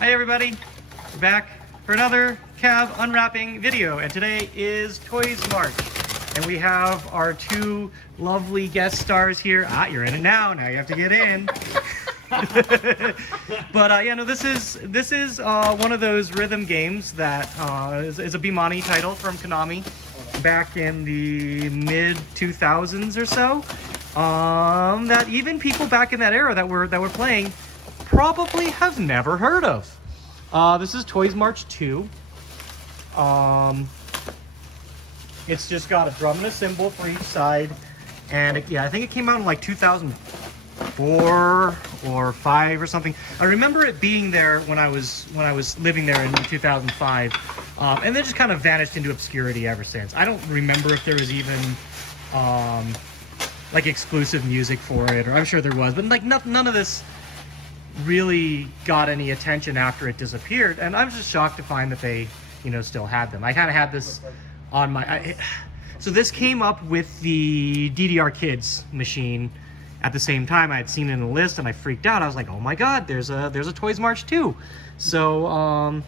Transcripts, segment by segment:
Hi everybody, we're back for another cab unwrapping video, and today is Toys March, and we have our two lovely guest stars here. You're in it now you have to get in. But yeah, no, this is one of those rhythm games that is a BEMANI title from Konami back in the mid 2000s or so, that even people back in that era that were playing probably have never heard of. This is Toys March 2. It's just got a drum and a cymbal for each side, and yeah, I think it came out in like 2004 or 5 or something. I remember it being there when I was living there in 2005, and then just kind of vanished into obscurity ever since. I don't remember if there was even like exclusive music for it, or I'm sure there was, but like none of this really got any attention after it disappeared, and I was just shocked to find that they, still had them. I kind of had this on my... so this came up with the DDR Kids machine at the same time. I had seen it in the list, and I freaked out. I was like, oh my god, there's a Toys March 2. So,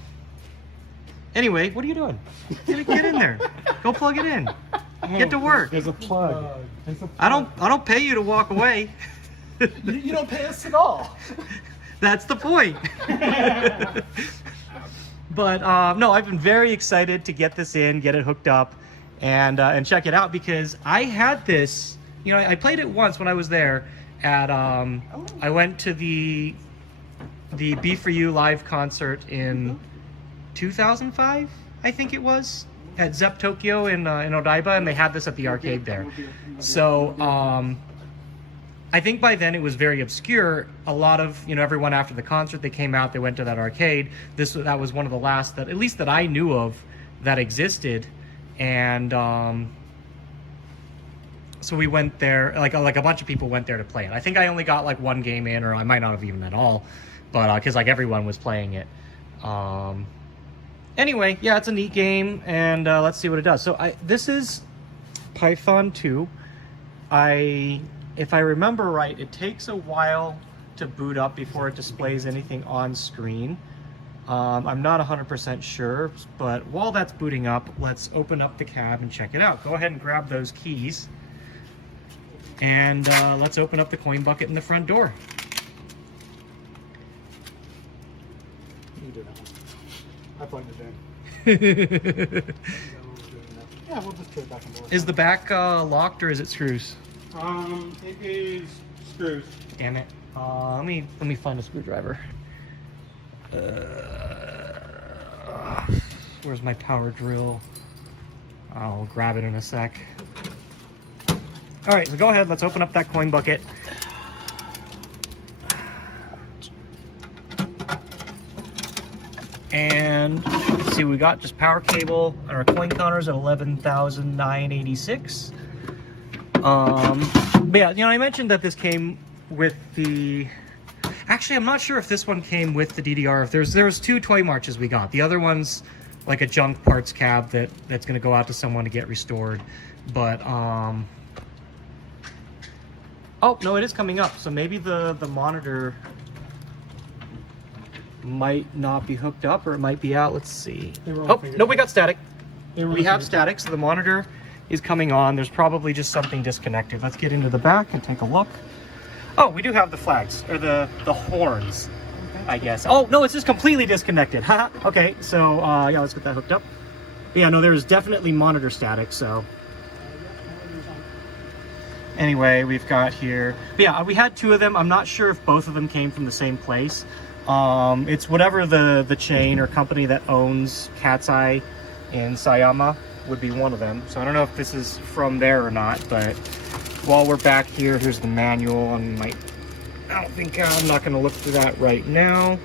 anyway, what are you doing? Get in there. Go plug it in. Get to work. There's a plug. I don't pay you to walk away. You don't pay us at all. That's the point. But no, I've been very excited to get this in, get it hooked up, and check it out, because I had this. I played it once when I was there at. I went to the BeForU live concert in 2005, I think it was, at Zepp Tokyo in Odaiba, and they had this at the arcade there. So. I think by then it was very obscure. A lot of, everyone after the concert, they came out, they went to that arcade. That was one of the last that, at least that I knew of, that existed. And so we went there, like a bunch of people went there to play it. I think I only got like one game in, or I might not have even at all, but because like everyone was playing it. Anyway, yeah, it's a neat game, and let's see what it does. So this is Python 2. If I remember right, it takes a while to boot up before it displays anything on screen. I'm not 100% sure, but while that's booting up, let's open up the cab and check it out. Go ahead and grab those keys, and let's open up the coin bucket in the front door. You do that one. I plugged it in. Yeah, we'll just put it back and forth. Is the back locked, or is it screws? It is screws. Damn it. Let me find a screwdriver. Where's my power drill? I'll grab it in a sec. All right, so go ahead. Let's open up that coin bucket. And let's see, we got just power cable, and our coin counters at 11,986. But yeah, I mentioned that this came with the... Actually, I'm not sure if this one came with the DDR. If there was two Toy Marches we got. The other one's like a junk parts cab that's going to go out to someone to get restored. But, oh, no, it is coming up. So maybe the monitor might not be hooked up, or it might be out. Let's see. Oh, no, we got static. We have static, so the monitor is coming on. There's probably just something disconnected. Let's get into the back and take a look. Oh, we do have the flags, or the horns, I guess. Oh, no, it's just completely disconnected. Okay, so yeah, let's get that hooked up. Yeah, no, there's definitely monitor static, so. Anyway, we've got here, but yeah, we had two of them. I'm not sure if both of them came from the same place. It's whatever the chain or company that owns Cat's Eye in Sayama would be one of them. So I don't know if this is from there or not, but while we're back here, here's the manual. I'm not going to look through that right now.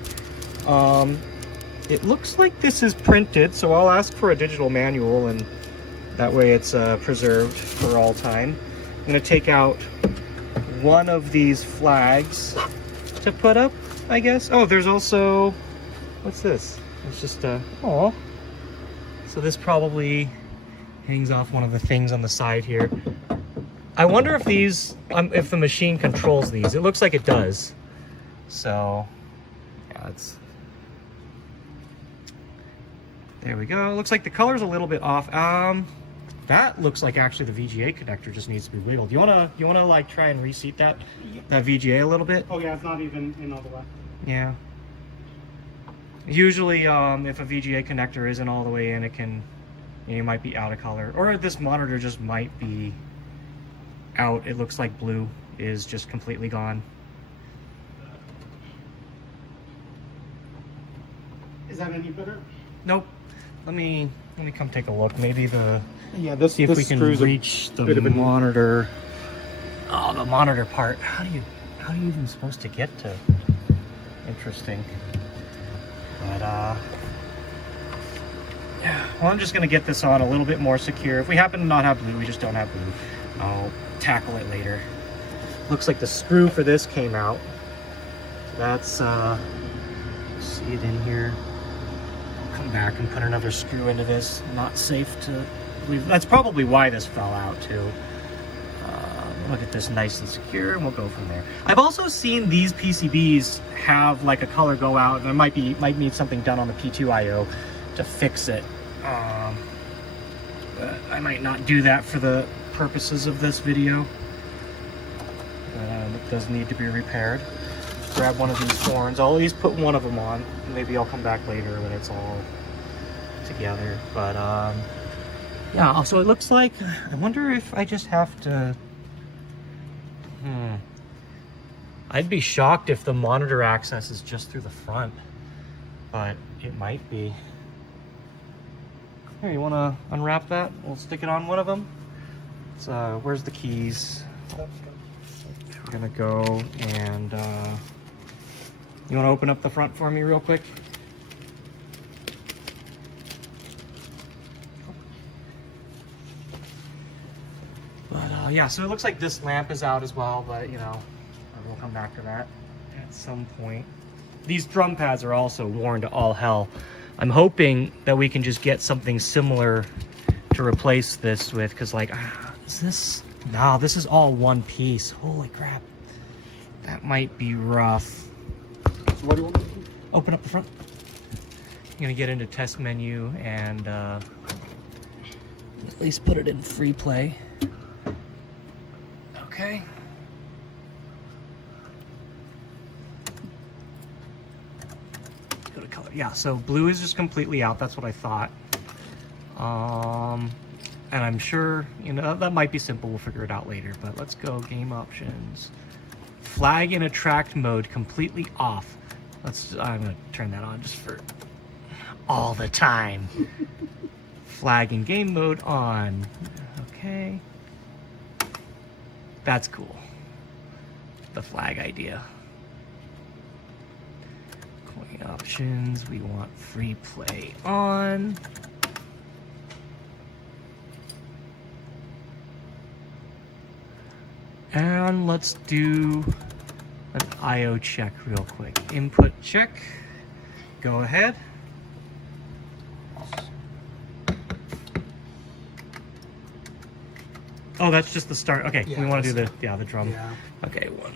It looks like this is printed, so I'll ask for a digital manual, and that way it's preserved for all time. I'm going to take out one of these flags to put up, I guess. Oh, there's also, what's this? It's just oh. So this probably hangs off one of the things on the side here. I wonder if these, if the machine controls these. It looks like it does. So, yeah, There we go. Looks like the color's a little bit off. That looks like actually the VGA connector just needs to be wiggled. You wanna like try and reseat that VGA a little bit? Oh yeah, it's not even in all the way. Yeah. Usually, if a VGA connector isn't all the way in, you might be out of color, or this monitor just might be out. It looks like blue is just completely gone. Is that any better? Nope. Let me come take a look. Maybe see if we can reach the monitor. Oh, the monitor part. How are you even supposed to get to? Interesting. But yeah. Well, I'm just gonna get this on a little bit more secure. If we happen to not have blue, we just don't have blue. I'll tackle it later. Looks like the screw for this came out. So that's see it in here. Come back and put another screw into this. Not safe to leave. That's probably why this fell out too. Look at this, nice and secure, and we'll go from there. I've also seen these PCBs have like a color go out, and there might need something done on the P2 IO to fix it. But I might not do that for the purposes of this video. It does need to be repaired. Grab one of these horns. I'll at least put one of them on. Maybe I'll come back later when it's all together. But yeah, so it looks like, I wonder if I just have to, I'd be shocked if the monitor access is just through the front, but it might be. Here, you want to unwrap that? We'll stick it on one of them. So, where's the keys? We're gonna go and you want to open up the front for me real quick? But yeah, so it looks like this lamp is out as well, but you know, we'll come back to that at some point. These drum pads are also worn to all hell. I'm hoping that we can just get something similar to replace this with, because like, is this? No, this is all one piece. Holy crap. That might be rough. So what do you want to do? Open up the front. I'm gonna get into test menu and at least put it in free play. Okay. Go to color. Yeah, so blue is just completely out. That's what I thought. And I'm sure, you know, that might be simple. We'll figure it out later, but let's go game options. Flag in attract mode completely off. I'm gonna turn that on just for all the time. Flag in game mode on. Okay. That's cool. The flag idea. Coin options, we want free play on. And let's do an IO check real quick. Input check. Go ahead. Oh, that's just the start. Okay, Yeah, we want to do the drum. Yeah. Okay, one.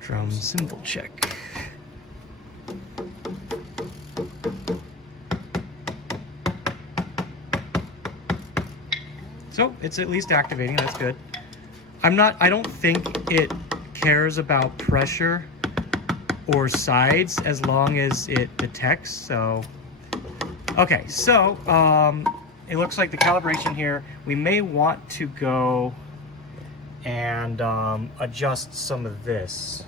Drum cymbal check. So it's at least activating. That's good. I don't think it cares about pressure or sides as long as it detects. So, okay, so it looks like the calibration here, we may want to go and adjust some of this.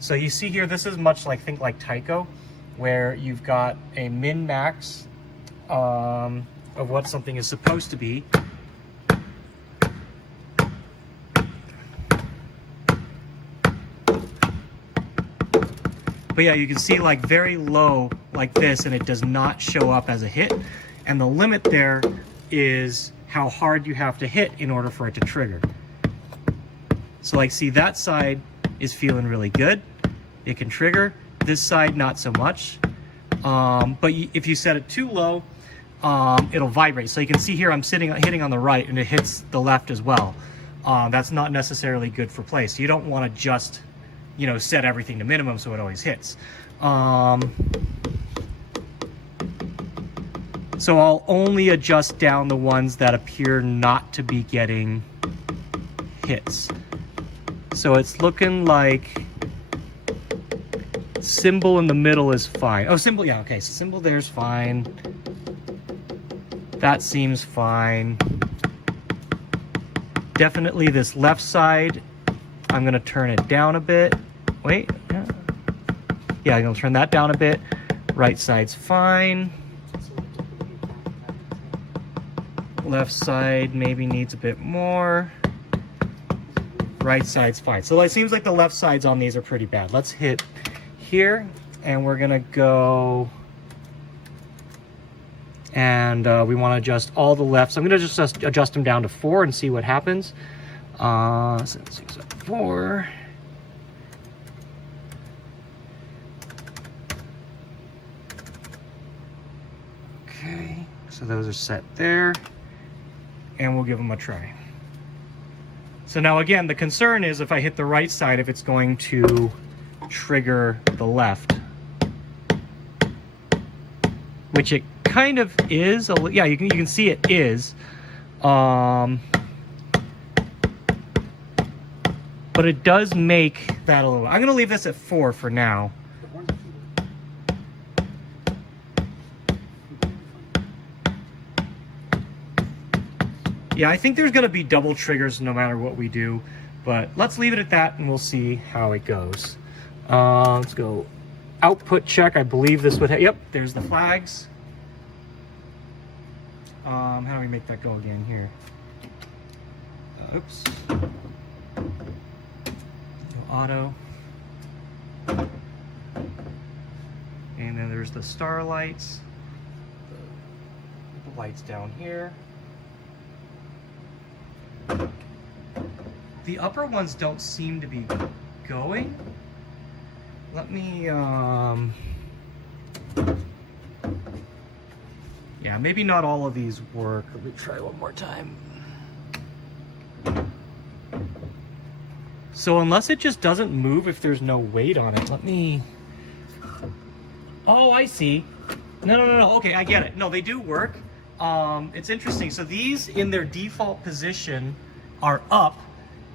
So you see here, this is much like, think like Tyco, where you've got a min-max of what something is supposed to be. But yeah, you can see like very low like this, and it does not show up as a hit. And the limit there is how hard you have to hit in order for it to trigger. So like, see, that side is feeling really good. It can trigger. This side, not so much. But if you set it too low, it'll vibrate. So you can see here, I'm hitting on the right, and it hits the left as well. That's not necessarily good for play. So you don't want to just, you know, set everything to minimum so it always hits. So I'll only adjust down the ones that appear not to be getting hits. So it's looking like cymbal in the middle is fine. Oh, cymbal, yeah, okay, so cymbal there's fine. That seems fine. Definitely this left side, I'm gonna turn it down a bit. Wait, yeah, I'm gonna turn that down a bit. Right side's fine. Left side maybe needs a bit more. Right side's fine. So it seems like the left sides on these are pretty bad. Let's hit here, and we're gonna go, and we want to adjust all the lefts. I'm gonna just adjust them down to 4 and see what happens. 6, 4. Okay, so those are set there, and we'll give them a try. So now again, the concern is if I hit the right side, if it's going to trigger the left, which it kind of is. Yeah, you can see it is, but it does make that a little. I'm gonna leave this at 4 for now. Yeah, I think there's gonna be double triggers no matter what we do, but let's leave it at that and we'll see how it goes. Let's go output check. I believe this would yep, there's the flags. How do we make that go again here? Oops. Auto. And then there's the star lights. The lights down here. The upper ones don't seem to be going. Let me, yeah, maybe not all of these work. Let me try one more time. So unless it just doesn't move if there's no weight on it, let me, oh, I see. No, okay, I get it. No, they do work. It's interesting. So these in their default position are up,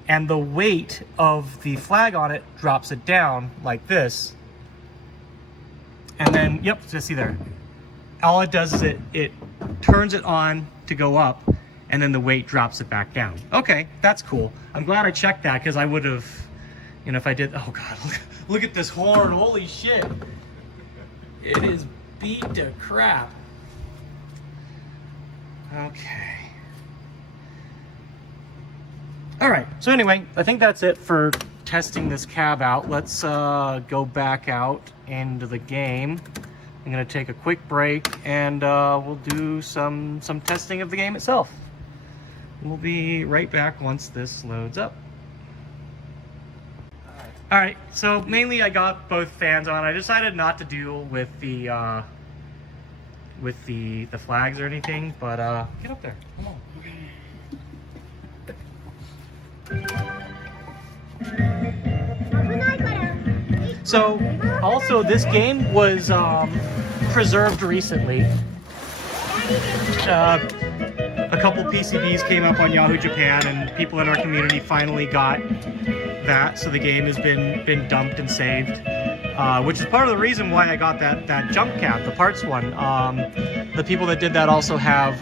and the weight of the flag on it drops it down like this. And then, yep, just see there. All it does is it turns it on to go up, and then the weight drops it back down. Okay, that's cool. I'm glad I checked that, because I would have, you know, if I did, oh God, look at this horn, holy shit. It is beat to crap. Okay. All right, so anyway, I think that's it for testing this cab out. Let's go back out into the game. I'm gonna take a quick break, and we'll do some testing of the game itself. We'll be right back once this loads up. All right, so mainly I got both fans on. I decided not to deal with the flags or anything, but get up there, come on. So also this game was preserved recently. A couple PCBs came up on Yahoo Japan, and people in our community finally got that, so the game has been dumped and saved, which is part of the reason why I got that jump cap, the parts one. The people that did that also have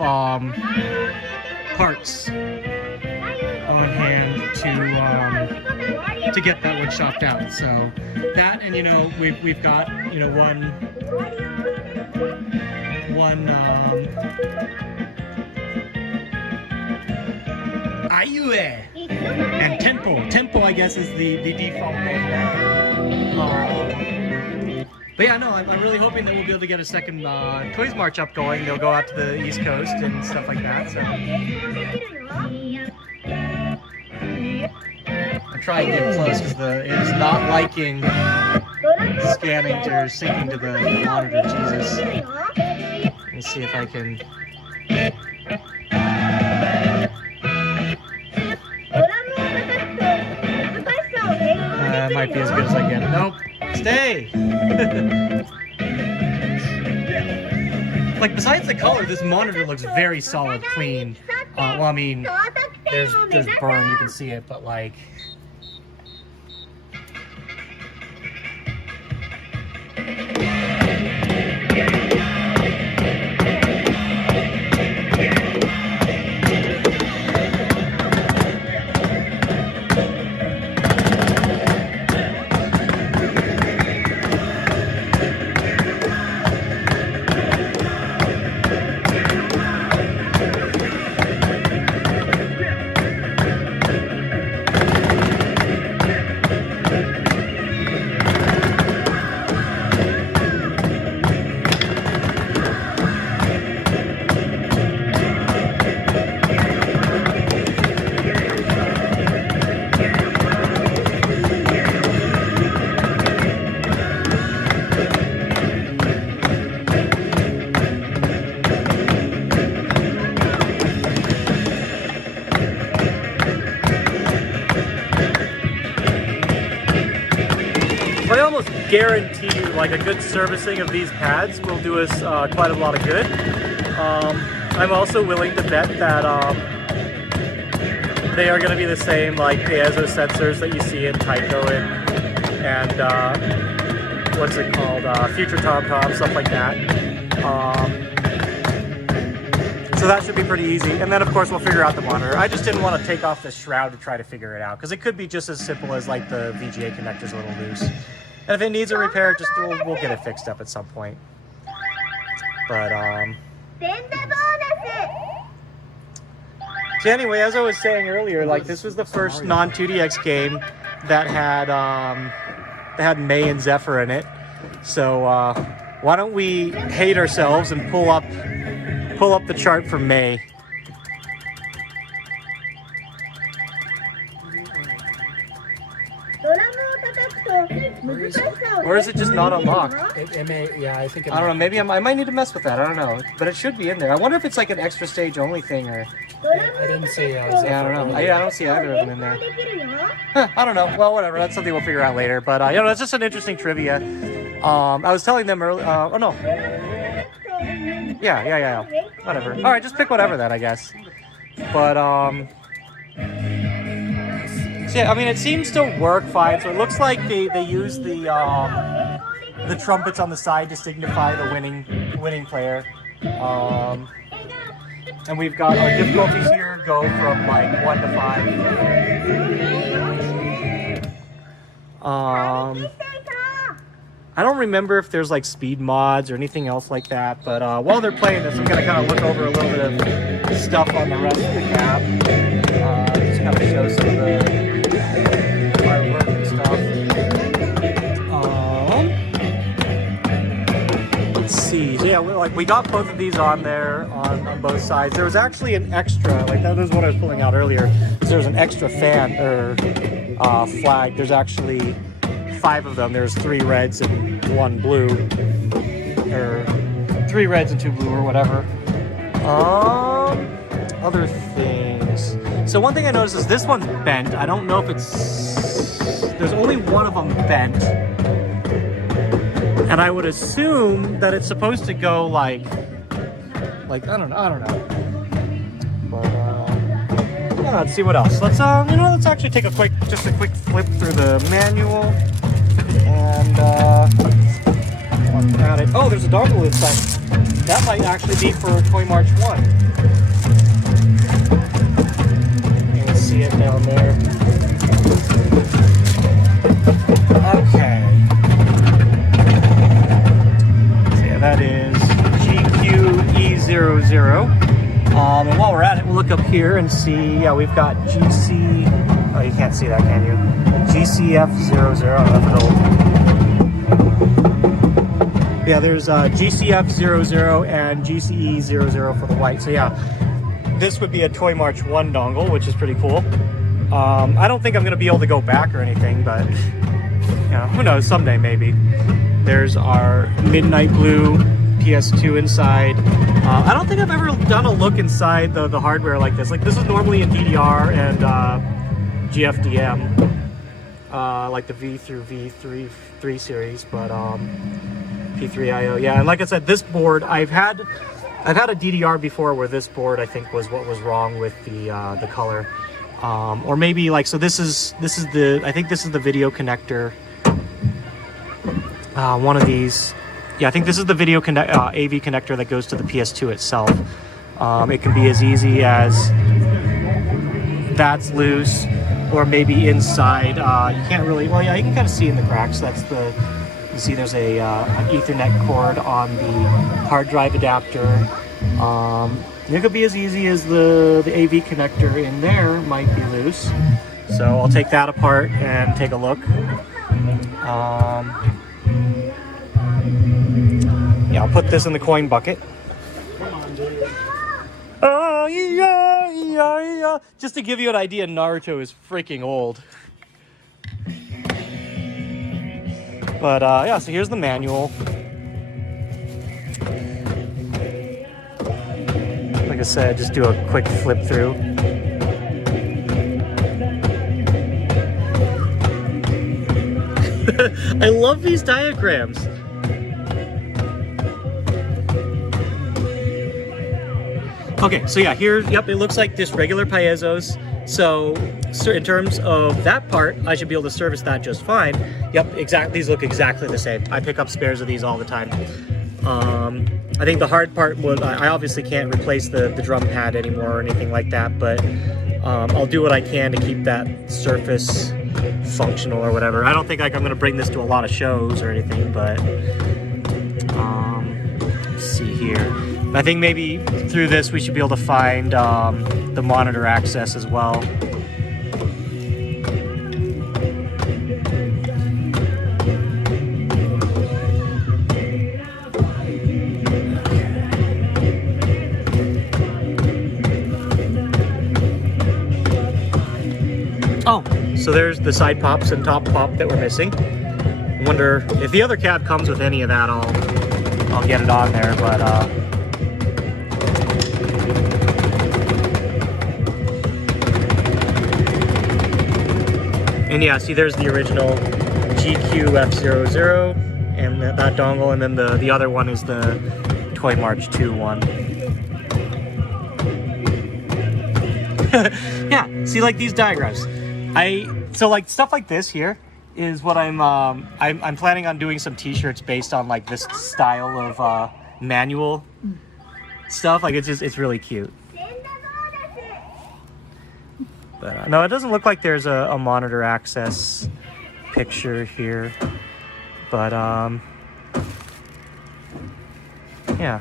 parts on hand to get that one shopped out. So that, and you know, we've got, you know, one Ayue and tempo I guess is the default name. But yeah, no, I'm really hoping that we'll be able to get a second Toys March up going. They'll go out to the East Coast and stuff like that. So I'm trying to get close because it is not liking scanning or syncing to the monitor. Jesus. Let me see if I can. That might be as good as I get. Nope. Stay. like besides the color, this monitor looks very solid, clean. Well, I mean, there's burn, you can see it, but like. I almost guarantee you, like, a good servicing of these pads will do us quite a lot of good. I'm also willing to bet that they are going to be the same, like, piezo sensors that you see in Taiko and what's it called, Future Tom-Tom, stuff like that. So that should be pretty easy. And then, of course, we'll figure out the monitor. I just didn't want to take off the shroud to try to figure it out, because it could be just as simple as, like, the VGA connector's a little loose. And if it needs a repair, just we'll get it fixed up at some point. But, so anyway, as I was saying earlier, like, this was the first non-2DX game that had May and Zephyr in it. So, why don't we hate ourselves and pull up the chart for May. Or is it just not unlocked? It may, yeah, I think it I don't know, maybe I might need to mess with that, I don't know. But it should be in there. I wonder if it's like an extra stage only thing or... I didn't see yeah, I don't know. I don't see either of them in there. Huh, I don't know. Well, whatever. That's something we'll figure out later. But, you know, that's just an interesting trivia. I was telling them earlier... oh, no. Yeah. Whatever. All right, just pick whatever then, I guess. But, so yeah, I mean, it seems to work fine. So it looks like they use the trumpets on the side to signify the winning player. And we've got our difficulties here go from like 1 to 5. I don't remember if there's like speed mods or anything else like that, but while they're playing this, I'm gonna kind of look over a little bit of stuff on the rest of the cab. Just kind of show some of the artwork and stuff. Let's see. So yeah, we got both of these on there on both sides. There was actually an extra, like that was what I was pulling out earlier. There was an extra fan or flag. There's actually 5 of them. There's 3 reds and 1 blue, or 3 reds and 2 blue, or whatever. Other things. So one thing I noticed is this one's bent. I don't know if it's... There's only one of them bent. And I would assume that it's supposed to go like I don't know. But yeah, let's see what else. Let's let's actually take a quick flip through the manual and look at it. Oh, there's a dongle inside. That might actually be for Toy March 1. You can see it down there. Okay. That is GQE00. And while we're at it, we'll look up here and see, yeah, we've got GC, oh, you can't see that, can you? GCF00, yeah, there's GCF00 and GCE00 for the white. So yeah, this would be a Toy March 1 dongle, which is pretty cool. I don't think I'm going to be able to go back or anything, but, you know, who knows, someday maybe. There's our Midnight Blue PS2 inside. I don't think I've ever done a look inside the hardware like this. Like, this is normally in DDR and GFDM, like the V through V3 series, but P3 IO. Yeah, and like I said, this board I've had a DDR before where this board I think was what was wrong with the color, or maybe like so. This is the I think this is the video connector. One of these. Yeah, I think this is the video AV connector that goes to the PS2 itself. It can be as easy as that's loose, or maybe inside. You can't really, well, yeah, you can kind of see in the cracks. That's the, you see there's a an Ethernet cord on the hard drive adapter. It could be as easy as the AV connector in there might be loose. So I'll take that apart and take a look. Yeah, I'll put this in the coin bucket. Come on, dude. Oh, yeah, yeah, yeah. Just to give you an idea, Naruto is freaking old. But yeah, so here's the manual. Like I said, just do a quick flip through. I love these diagrams. Okay, so yeah, here, yep, it looks like just regular piezos. So in terms of that part, I should be able to service that just fine. Yep, exactly. These look exactly the same. I pick up spares of these all the time. I think the hard part was I obviously can't replace the drum pad anymore or anything like that, but I'll do what I can to keep that surface functional or whatever. I don't think like I'm gonna bring this to a lot of shows or anything, but let's see here. I think maybe through this we should be able to find the monitor access as well. Oh, so there's the side pops and top pop that we're missing. I wonder if the other cab comes with any of that, I'll get it on there, but and yeah, see there's the original GQ F00 and that dongle, and then the other one is the Toy March 2 one. Yeah, see like these diagrams. So like stuff like this here is what I'm planning on doing some t-shirts based on like this style of manual stuff. Like it's really cute. But no, it doesn't look like there's a monitor access picture here. But yeah.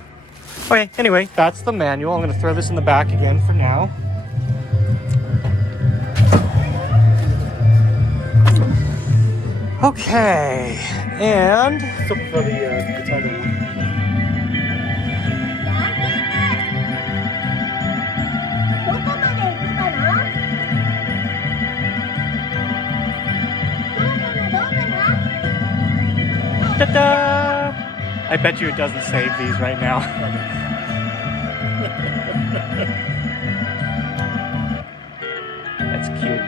Okay, anyway, that's the manual. I'm gonna throw this in the back again for now. Okay, and So for the guitar one. ta-da! I bet you it doesn't save these right now. That's cute.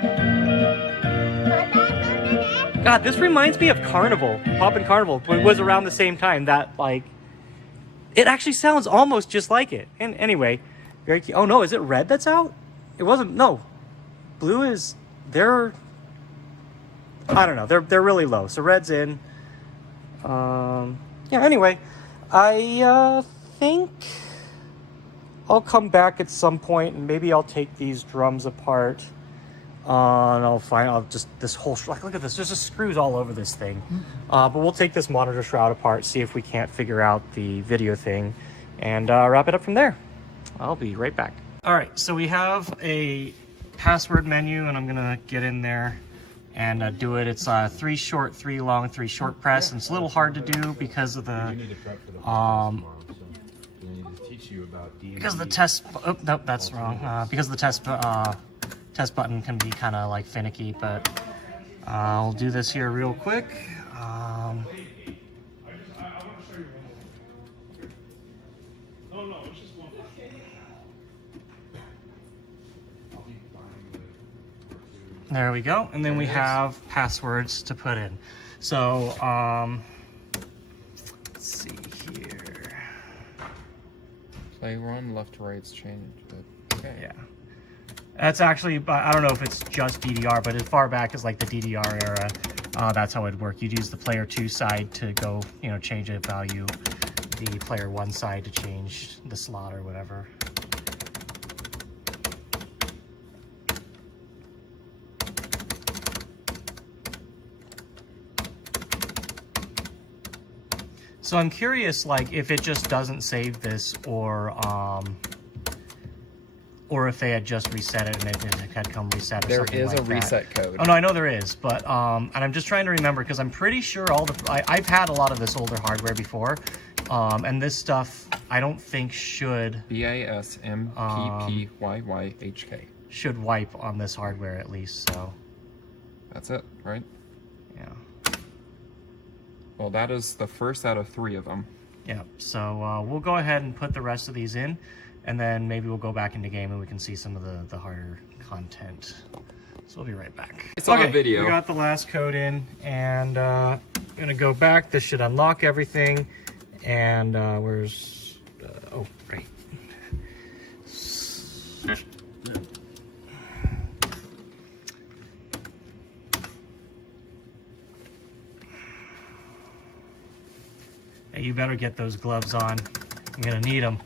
God, this reminds me of Carnival, Poppin' Carnival. It was around the same time that, like, it actually sounds almost just like it. And anyway, very cute. Oh no, is it red that's out? It wasn't, no. Blue is, I don't know, they're really low. So red's in. Yeah, anyway, I think I'll come back at some point and maybe I'll take these drums apart. And I'll just, this whole, like, look at this, there's just screws all over this thing. But we'll take this monitor shroud apart, see if we can't figure out the video thing, and wrap it up from there. I'll be right back. All right, so we have a password menu, and I'm gonna get in there and do it. It's 3 short, 3 long, 3 short press, and it's a little hard to do because of the because the test. Oh, nope, that's wrong. Because the test button can be kind of like finicky, but I'll do this here real quick. There we go, and then we have passwords to put in. So let's see Play one, left to right's changed. Okay. Yeah. That's actually, I don't know if it's just DDR, but as far back as like the DDR era, that's how it'd work. You'd use the player 2 side to go, you know, change a value, the player 1 side to change the slot or whatever. So I'm curious, like, if it just doesn't save this, or if they had just reset it and it had come reset or There something is like a that. reset code. Oh no, I know there is, but and I'm just trying to remember because I'm pretty sure I've had a lot of this older hardware before, and this stuff I don't think should BASMPPYYHK. should wipe on this hardware at least. So That's it, right? yeah. Well, that is the first out of 3 of them. Yeah, so we'll go ahead and put the rest of these in, and then maybe we'll go back into game and we can see some of the harder content. So we'll be right back. It's on video. We got the last code in, and I'm gonna go back. This should unlock everything. And where's... oh, right. Hey, you better get those gloves on. I'm gonna need them.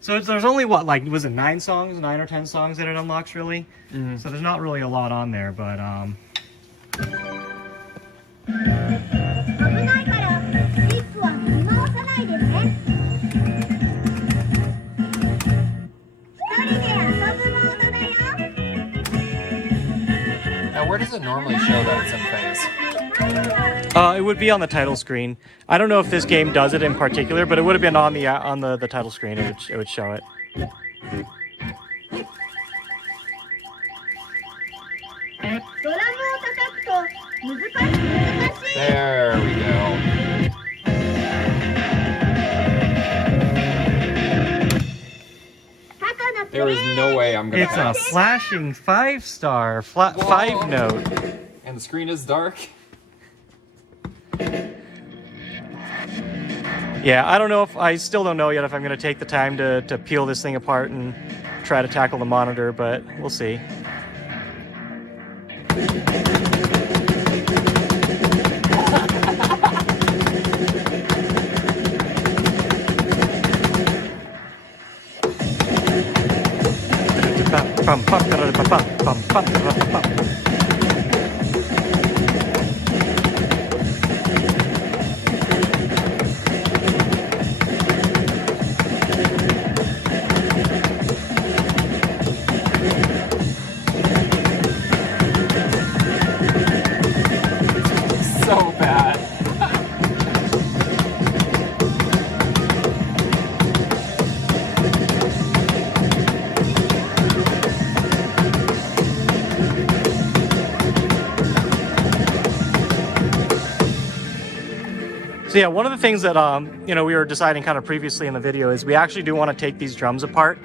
So there's only what, like, was it 9 or 10 songs that it unlocks, really? Mm-hmm. So there's not really a lot on there, but Now, where does it normally show that it's in phase? it would be on the title screen. I don't know if this game does it in particular, but it would have been on the title screen. It would show it. There we go. There is no way I'm gonna It's pass. a flashing 5-star, 5-note. And the screen is dark. Yeah, I don't know if I still don't know yet if I'm going to take the time to peel this thing apart and try to tackle the monitor, but we'll see. So bad. So yeah, one of the things that you know, we were deciding kind of previously in the video is we actually do want to take these drums apart,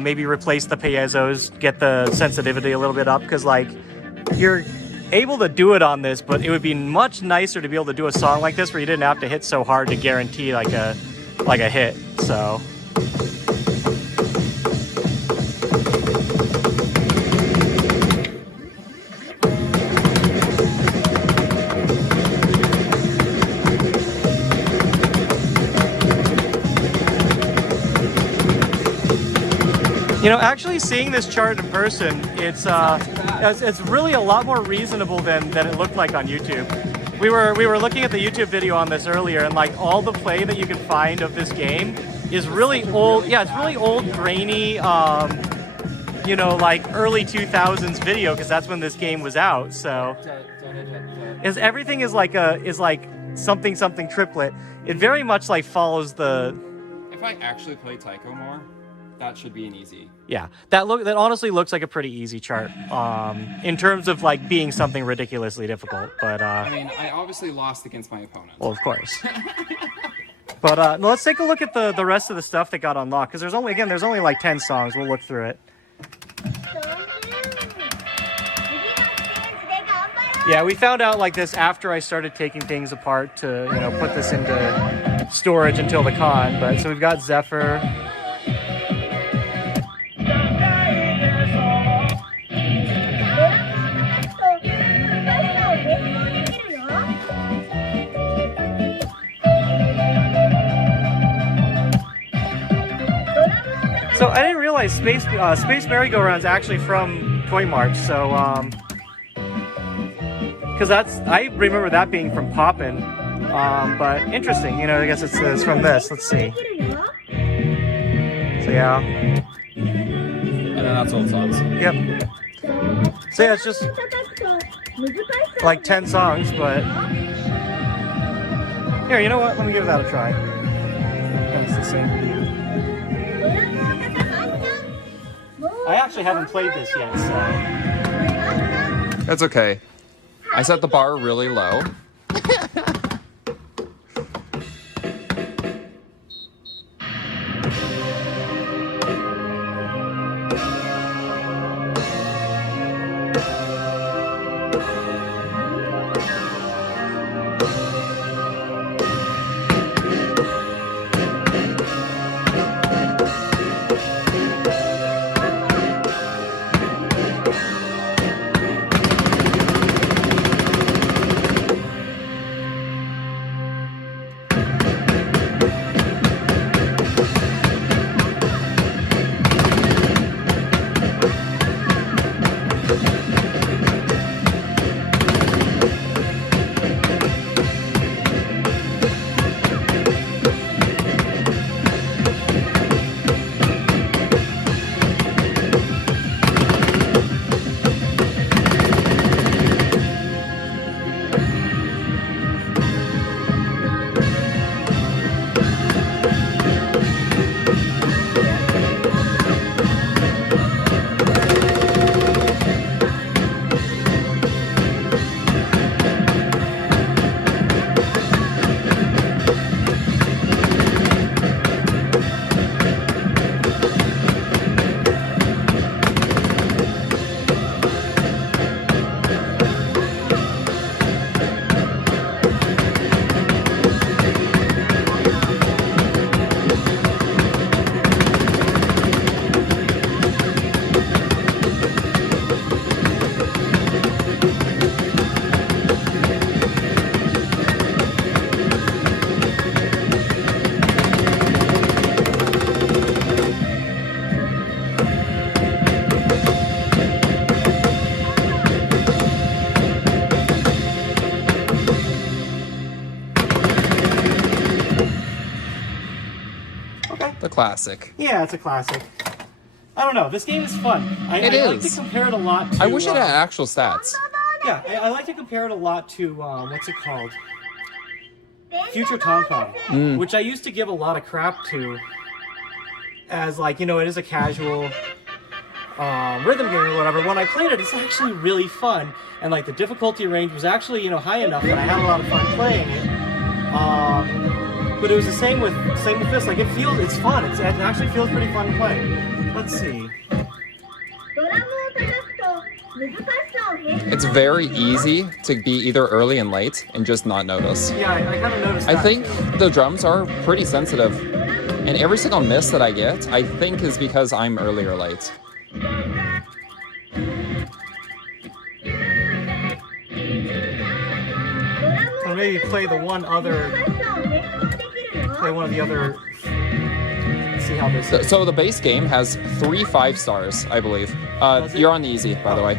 maybe replace the piezos, get the sensitivity a little bit up, because like you're able to do it on this, but it would be much nicer to be able to do a song like this where you didn't have to hit so hard to guarantee like a hit. So you know, actually seeing this chart in person, it's really a lot more reasonable than it looked like on YouTube. We were looking at the YouTube video on this earlier, and like all the play that you can find of this game is really old. Yeah, it's really old, grainy, you know, like early 2000s video, because that's when this game was out. So everything is like something triplet. It very much like follows the. If I actually play Taiko more, that should be an easy. Yeah, that honestly looks like a pretty easy chart in terms of like being something ridiculously difficult. But I mean, I obviously lost against my opponent. well, of course. But let's take a look at the rest of the stuff that got unlocked, because there's only like 10 songs. We'll look through it. Yeah, we found out like this after I started taking things apart to, you know, put this into storage until the con. But so we've got Zephyr. So I didn't realize Space Merry-Go-Round is actually from Toy March. So because I remember that being from Poppin'. But interesting, you know. I guess it's from this. Let's see. So yeah. And then that's old songs. Yep. So yeah, it's just like 10 songs, but here, you know what? Let me give that a try. That's the same view. I actually haven't played this yet, so. That's okay. I set the bar really low. The classic. Yeah, it's a classic. I don't know. This game is fun. I like to compare it a lot to... I wish it had actual stats. Yeah, I like to compare it a lot to, what's it called? Future Tonkai, which I used to give a lot of crap to as, like, you know, it is a casual rhythm game or whatever. When I played it, it's actually really fun. And, like, the difficulty range was actually, you know, high enough that I had a lot of fun playing it. But it was the same with this. Like, it's fun. It actually feels pretty fun to play. Let's see. It's very easy to be either early and late and just not notice. Yeah, I kind of noticed that. I think the drums are pretty sensitive. And every single miss that I get, I think is because I'm early or late. Or maybe play one of the other... See how this is. So the base game has 3 5-stars, I believe. You're on the easy, by the way.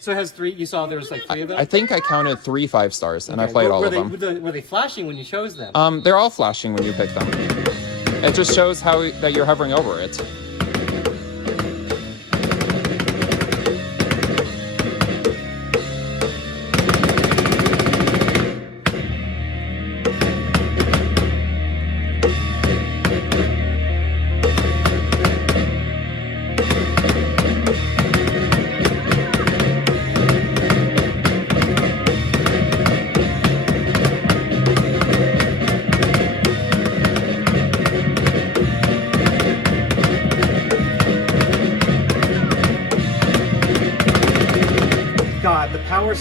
So it has 3. You saw there was like 3 of them? I think I counted 3 5-stars, and I played all of them. Were they flashing when you chose them? They're all flashing when you pick them. It just shows that you're hovering over it.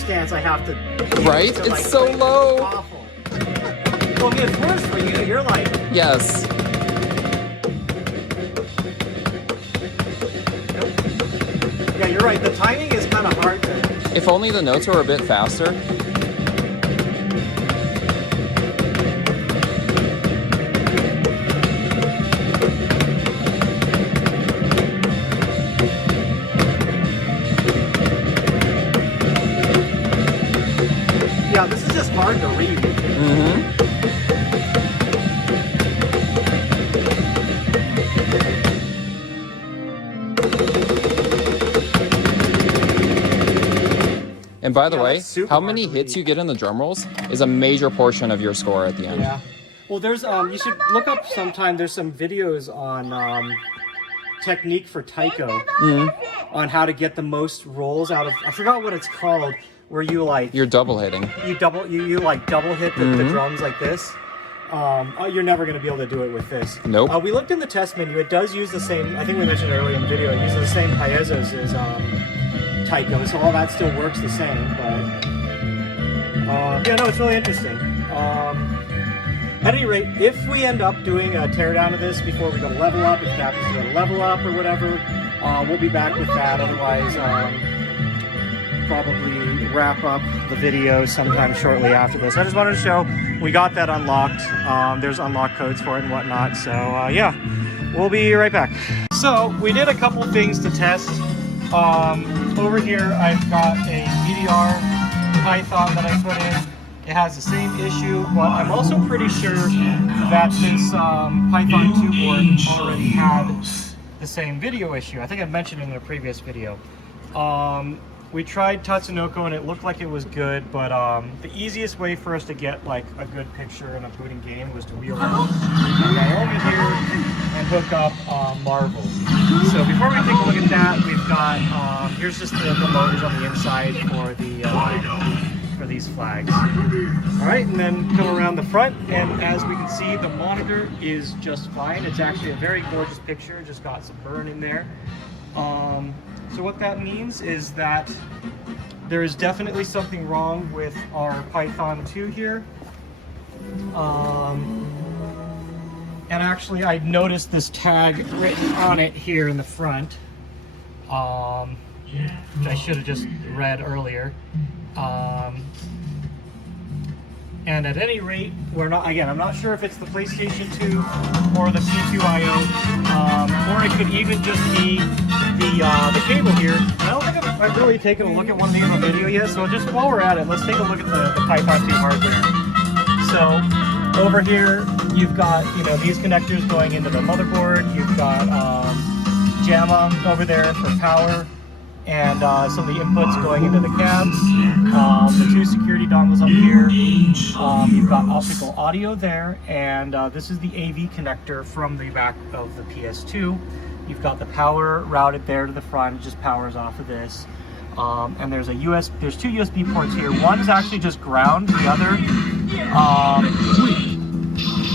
stance, I have to. Right? to, It's like, so put it low. awful. Well, I mean, it's worse for you. You're like. Yes. Yeah, you're right. The timing is kind of hard to. If only the notes were a bit faster. Yeah, this is just hard to read. And by the Yeah, way, that's super how hard many to hits read. you get in the drum rolls is a major portion of your score at the end. Yeah. Well, there's you should look up sometime. There's some videos on technique for taiko on how to get the most rolls out of. I forgot what it's called. Where you like You're double hitting. you like double hit the drums like this. You're never going to be able to do it with this. Nope. We looked in the test menu. It does use the same. I think we mentioned earlier in the video. It uses the same piezos as taiko, so all that still works the same. But yeah, no, it's really interesting. At any rate, if we end up doing a teardown of this before we go to level up, if it happens to go to level up or whatever, we'll be back with that. Otherwise, probably wrap up the video sometime shortly after this. I just wanted to show we got that unlocked. There's unlock codes for it and whatnot. So yeah, we'll be right back. So we did a couple things to test. Over here, I've got a DDR Python that I put in. It has the same issue, but I'm also pretty sure that this Python 2 board already had the same video issue. I think I mentioned it in a previous video. We tried Tatsunoko and it looked like it was good, but the easiest way for us to get like a good picture in a booting game was to wheel out over here and hook up Marvel. So before we take a look at that, we've got here's just the motors on the inside for the for these flags. All right, and then come around the front, and as we can see, the monitor is just fine. It's actually a very gorgeous picture. Just got some burn in there. So what that means is that there is definitely something wrong with our Python 2 here. And actually I noticed this tag written on it here in the front, which I should have just read earlier. And at any rate, we're not, again, I'm not sure if it's the PlayStation 2 or the P2IO, or it could even just be the cable here. I don't think I've really taken a look at one of these on video yet, so just while we're at it, let's take a look at the Python 2 hardware. So over here, you've got, you know, these connectors going into the motherboard. You've got JAMA over there for power, and some of the inputs going into the cabs. The two security dongles up here. You've got optical audio there, and this is the AV connector from the back of the PS2. You've got the power routed there to the front. It just powers off of this. And there's there's two USB ports here. One is actually just ground. The other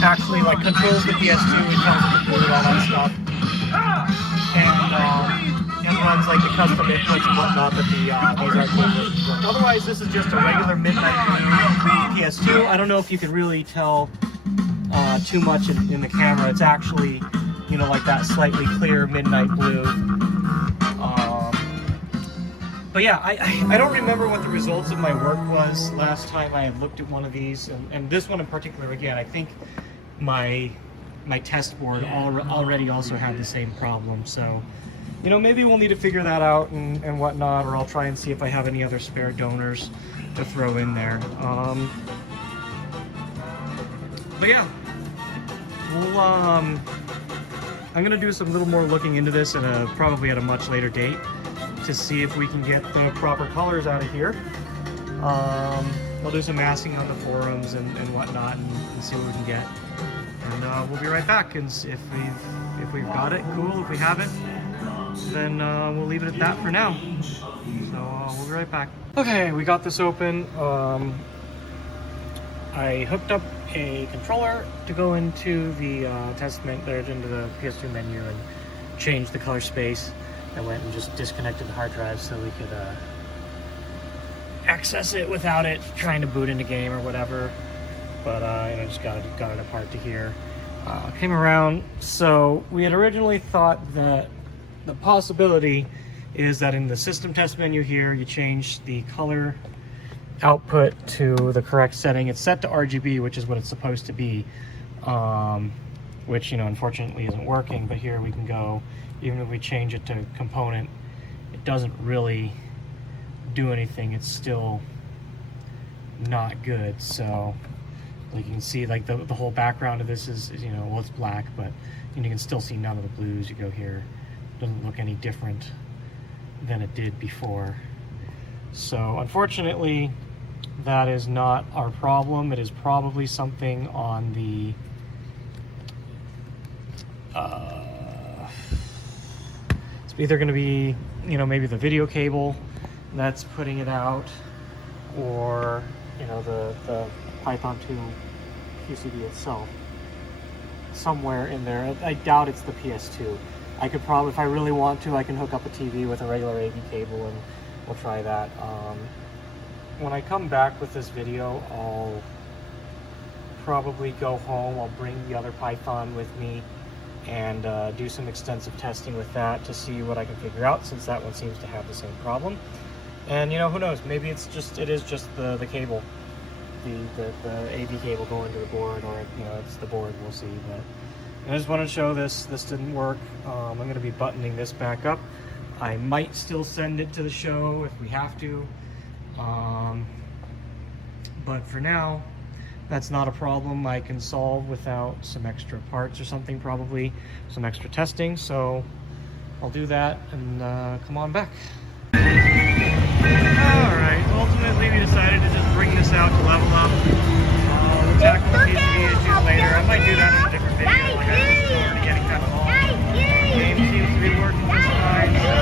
actually like controls the PS2 and tells it to boot all that stuff. And runs like the custom inputs and whatnot that these are cool. Otherwise, this is just a regular midnight PS2. I don't know if you can really tell too much in the camera. It's actually, you know, like that slightly clear midnight blue. But yeah, I don't remember what the results of my work was last time I had looked at one of these, and this one in particular, again, I think my test board already also had the same problem. So, you know, maybe we'll need to figure that out and whatnot, or I'll try and see if I have any other spare donors to throw in there. But yeah, we'll, I'm gonna do some little more looking into this and probably at a much later date to see if we can get the proper colors out of here. We'll do some asking on the forums and whatnot and see what we can get. And we'll be right back. And if we've got it, cool. If we haven't, then we'll leave it at that for now. So we'll be right back. Okay, we got this open. I hooked up a controller to go into the into the PS2 menu and change the color space. I went and just disconnected the hard drive so we could access it without it trying to boot into game or whatever. But you know, just got it apart to here. Came around. So we had originally thought that the possibility is that in the system test menu here, you change the color output to the correct setting. It's set to RGB, which is what it's supposed to be, which, you know, unfortunately isn't working. But here we can go, even if we change it to component, it doesn't really do anything. It's still not good. So like you can see, like the whole background of this is, you know, well, it's black, but you can still see none of the blues. You go here, it doesn't look any different than it did before. So unfortunately, that is not our problem. It is probably something on the it's either going to be, you know, maybe the video cable that's putting it out, or, you know, the Python 2 PCB itself. Somewhere in there. I doubt it's the PS2. I could probably, if I really want to, I can hook up a TV with a regular AV cable and we'll try that. When I come back with this video, I'll probably go home. I'll bring the other Python with me and do some extensive testing with that to see what I can figure out, since that one seems to have the same problem. And, you know, who knows? Maybe it is just the cable, the AV cable going to the board, or, you know, it's the board. We'll see. But I just wanted to show this. This didn't work. I'm going to be buttoning this back up. I might still send it to the show if we have to. But for now, that's not a problem I can solve without some extra parts or something, probably some extra testing. So I'll do that and come on back. Alright, ultimately we decided to just bring this out to level up. We'll tackle the PCB issues later. I might do that in a different video. Like, it's already getting kind of long. The game seems to be working just fine, so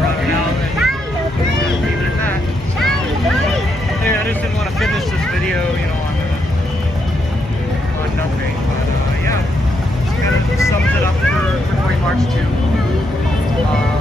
run it out and leave it at that. Hey, I just didn't want to finish this video, you know, on nothing. But yeah, just kind of sums it up for Toy March 2.